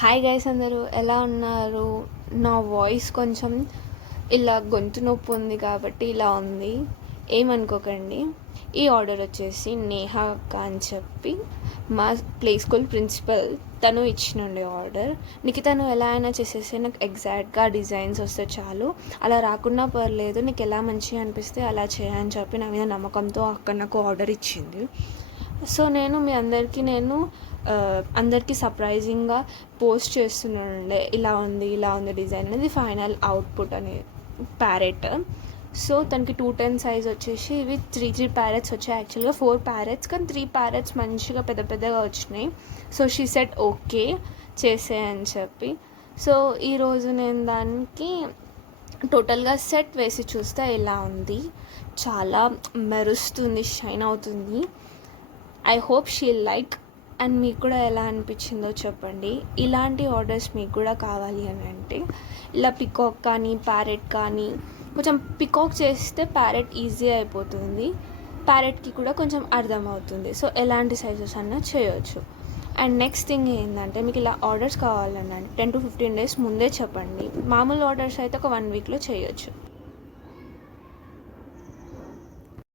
Hi guys, అందరూ ఎలా ఉన్నారు? నా వాయిస్ కొంచెం ఇలా గొంతు నొప్పి ఉంది కాబట్టి ఇలా ఉంది, ఏమనుకోకండి. ఈ ఆర్డర్ వచ్చేసి నేహా అక్క అని చెప్పి మా ప్లే స్కూల్ ప్రిన్సిపల్ తను ఇచ్చినండి ఆర్డర్. నీకు తను ఎలా అయినా చేసేస్తే నాకు ఎగ్జాక్ట్గా డిజైన్స్ వస్తే చాలు, అలా రాకున్నా పర్లేదు, నీకు ఎలా మంచిగా అనిపిస్తే అలా చేయని చెప్పి నా మీద నమ్మకంతో అక్క నాకు ఆర్డర్ ఇచ్చింది. సో నేను మీ అందరికీ అందరికీ సర్ప్రైజింగ్గా పోస్ట్ చేస్తున్నానండి, ఇలా ఉంది డిజైన్ అనేది, ఫైనల్ అవుట్పుట్ అనేది ప్యారెట్. సో తనకి 210 సైజ్ వచ్చేసి ఇవి 3 ప్యారెట్స్ వచ్చాయి. యాక్చువల్గా 4 ప్యారెట్స్, కానీ 3 ప్యారెట్స్ మంచిగా పెద్ద పెద్దగా వచ్చినాయి. సో షీ సెట్ ఓకే చేసేయని చెప్పి. సో ఈరోజు నేను దానికి టోటల్గా సెట్ వేసి చూస్తే ఇలా ఉంది, చాలా మెరుస్తుంది, షైన్ అవుతుంది. I hope she like. And మీకు కూడా ఎలా అనిపించిందో చెప్పండి. ఇలాంటి ఆర్డర్స్ మీకు కూడా కావాలి అని అంటే ఇలా పికాక్ కానీ ప్యారెట్ కానీ, కొంచెం పికాక్ చేస్తే ప్యారెట్ ఈజీ అయిపోతుంది, ప్యారెట్కి కూడా కొంచెం అర్థమవుతుంది. సో ఎలాంటి సైజెస్ అన్నా చేయొచ్చు. అండ్ నెక్స్ట్ థింగ్ ఏంటంటే, మీకు ఇలా ఆర్డర్స్ కావాలన్నా 10 to 15 days ముందే చెప్పండి. మామూలు ఆర్డర్స్ అయితే ఒక 1 weekలో చేయొచ్చు.